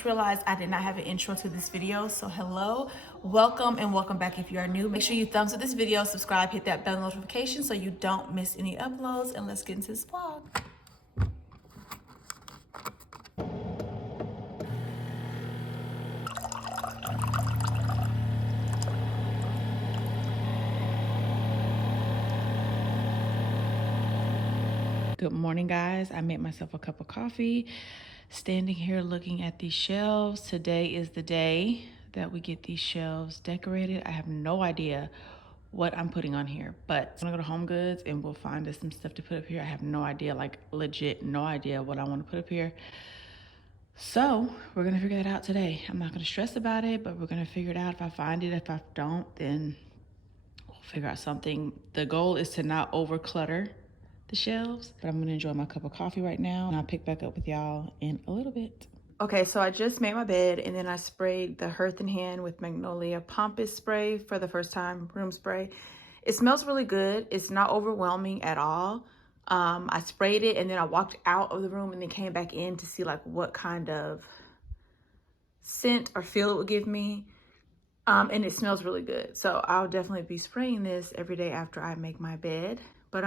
just realized I did not have an intro to this video. So hello, welcome, and welcome back if you are new. Make sure you thumbs up this video, subscribe, hit that bell notification so you don't miss any uploads, and let's get into this vlog. Good morning, guys. I made myself a cup of coffee, standing here looking at these shelves. Today is the day that we get these shelves decorated. I have no idea what I'm putting on here, but I'm gonna go to HomeGoods and we'll find us some stuff to put up here. I have no idea, like legit no idea what I want to put up here. So we're gonna figure that out today. I'm not gonna stress about it, but we're gonna figure it out. If I find it, if I don't, then we'll figure out something. The goal is to not over clutter the shelves, but I'm gonna enjoy my cup of coffee right now, and I'll pick back up with y'all in a little bit. Okay, so I just made my bed, and then I sprayed the Hearth and Hand with Magnolia Pampas spray for the first time, room spray. It smells really good. It's not overwhelming at all. I sprayed it, and then I walked out of the room and then came back in to see like what kind of scent or feel it would give me. And it smells really good. So I'll definitely be spraying this every day after I make my bed. But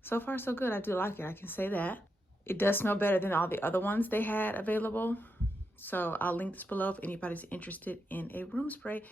so far, so good. I do like it. I can say that. It does smell better than all the other ones they had available. So I'll link this below if anybody's interested in a room spray.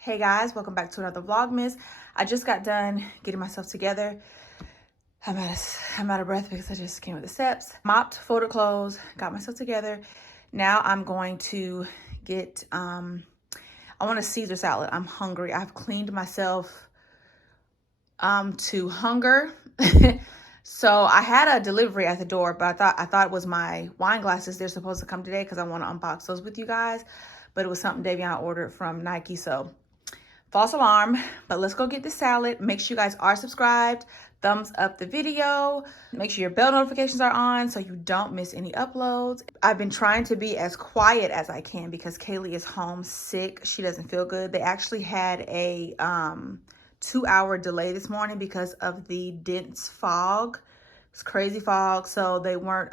Hey guys, welcome back to another Vlogmas. I just got done getting myself together. I'm out of breath because I just came up the steps. Mopped, folded clothes, got myself together. Now I'm going to get, I want a Caesar salad. I'm hungry. I've cleaned myself to hunger. So I had a delivery at the door, but I thought it was my wine glasses. They're supposed to come today because I want to unbox those with you guys. But it was something Daviana ordered from Nike, so false alarm. But let's go get this salad. Make sure you guys are subscribed. Thumbs up the video. Make sure your bell notifications are on so you don't miss any uploads. I've been trying to be as quiet as I can because Kaylee is home sick. She doesn't feel good. They actually had a 2-hour delay this morning because of the dense fog. It's crazy fog. So they weren't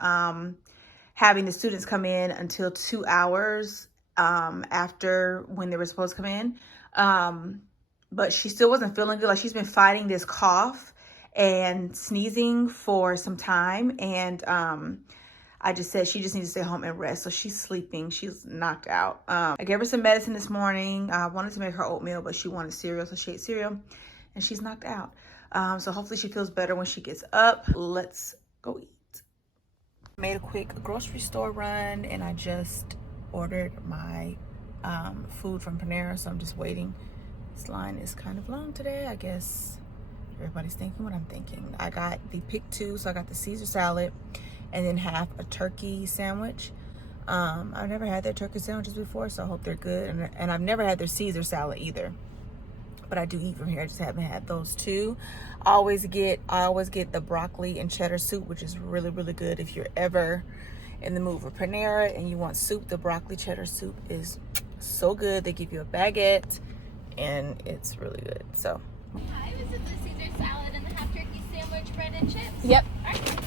having the students come in until 2 hours after when they were supposed to come in. But she still wasn't feeling good. Like, she's been fighting this cough and sneezing for some time. And I just said she just needs to stay home and rest. So she's sleeping. She's knocked out. I gave her some medicine this morning. I wanted to make her oatmeal, but she wanted cereal. So she ate cereal and she's knocked out. So hopefully she feels better when she gets up. Let's go eat. Made a quick grocery store run and I just ordered my food from Panera. So I'm just waiting. This line is kind of long today. I guess everybody's thinking what I'm thinking. I got the pick two, so I got the Caesar salad and then half a turkey sandwich. I've never had their turkey sandwiches before, so I hope they're good. And I've never had their Caesar salad either. But I do eat from here. I just haven't had those two. I always get the broccoli and cheddar soup, which is really, really good if you're ever in the mood for Panera and you want soup, the broccoli cheddar soup is so good. They give you a baguette and it's really good. So Hi, this is the Caesar salad and the half turkey sandwich, bread and chips. yep. All right.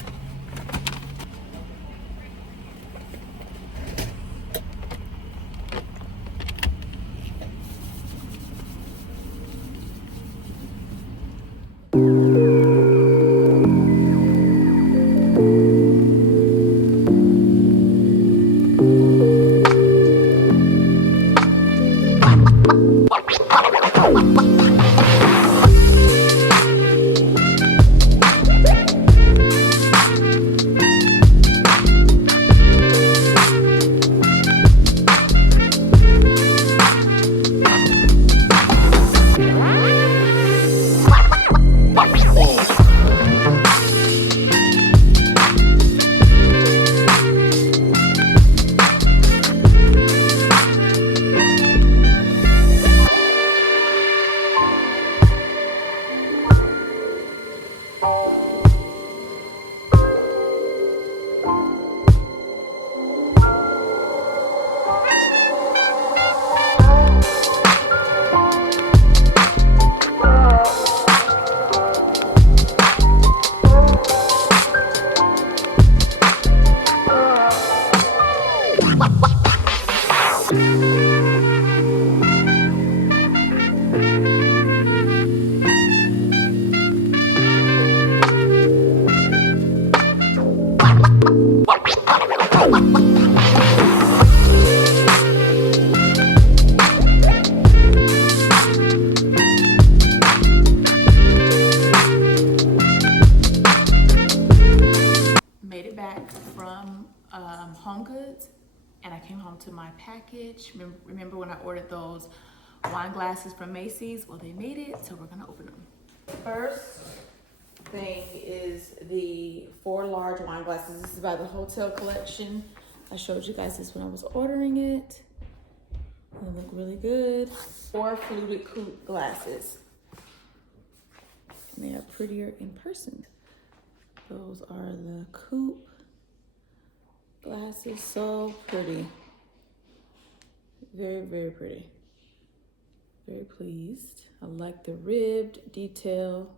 Made it back from HomeGoods and I came home to my package. Remember when I ordered those wine glasses from Macy's? Well, they made it, so we're gonna open them. First thing is the 4 large wine glasses. This is by the Hotel Collection. I showed you guys this when I was ordering it. They look really good. 4 fluted coupe glasses. And they are prettier in person. Those are the coupe glasses, so pretty. Very, very pretty. Very pleased. I like the ribbed detail.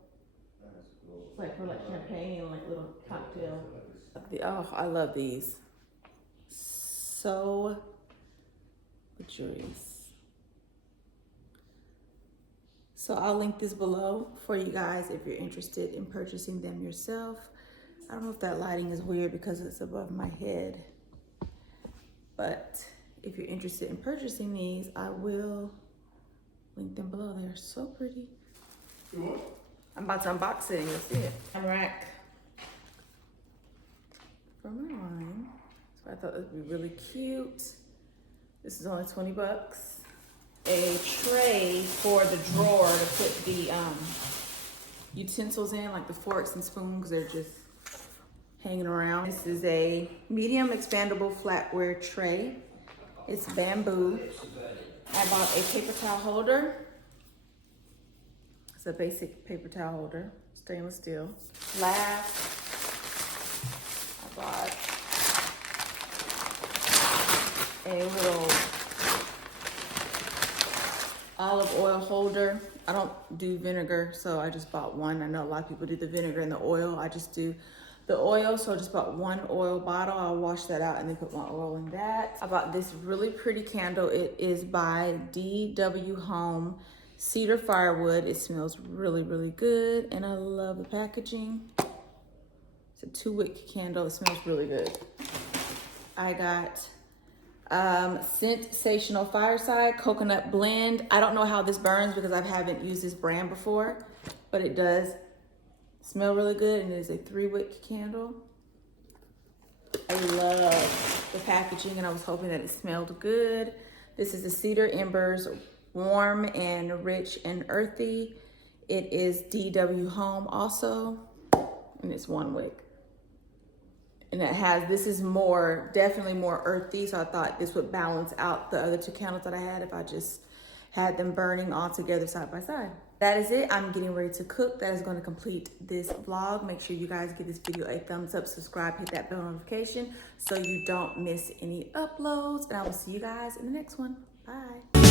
It's like for like champagne, like little cocktail. Oh, I love these. So luxurious. So I'll link this below for you guys if you're interested in purchasing them yourself. I don't know if that lighting is weird because it's above my head, but if you're interested in purchasing these, I will link them below. They're so pretty. I'm about to unbox it and you'll see it. I'm rack for my wine. So I thought it would be really cute. This is only 20 bucks. A tray for the drawer to put the utensils in, like the forks and spoons. They're just hanging around. This is a medium expandable flatware tray. It's bamboo. I bought a paper towel holder. It's a basic paper towel holder, stainless steel. Last, I bought a little olive oil holder. I don't do vinegar, so I just bought one. I know a lot of people do the vinegar and the oil. I just do the oil, so I just bought one oil bottle. I'll wash that out and then put my oil in that. I bought this really pretty candle. It is by DW Home Cedar Firewood. It smells really, really good, and I love the packaging. It's a 2-wick candle. It smells really good. I got Sensational Fireside Coconut Blend. I don't know how this burns because I haven't used this brand before, but it does smell really good, and it is a 3-wick candle. I love the packaging, and I was hoping that it smelled good. This is the Cedar Embers, warm and rich and earthy. It is DW Home also, and it's 1 wick. And it has, this is more, definitely more earthy, so I thought this would balance out the other 2 candles that I had if I just had them burning all together side by side. That is it. I'm getting ready to cook. That is going to complete this vlog. Make sure you guys give this video a thumbs up, subscribe, hit that bell notification so you don't miss any uploads. And I will see you guys in the next one. Bye.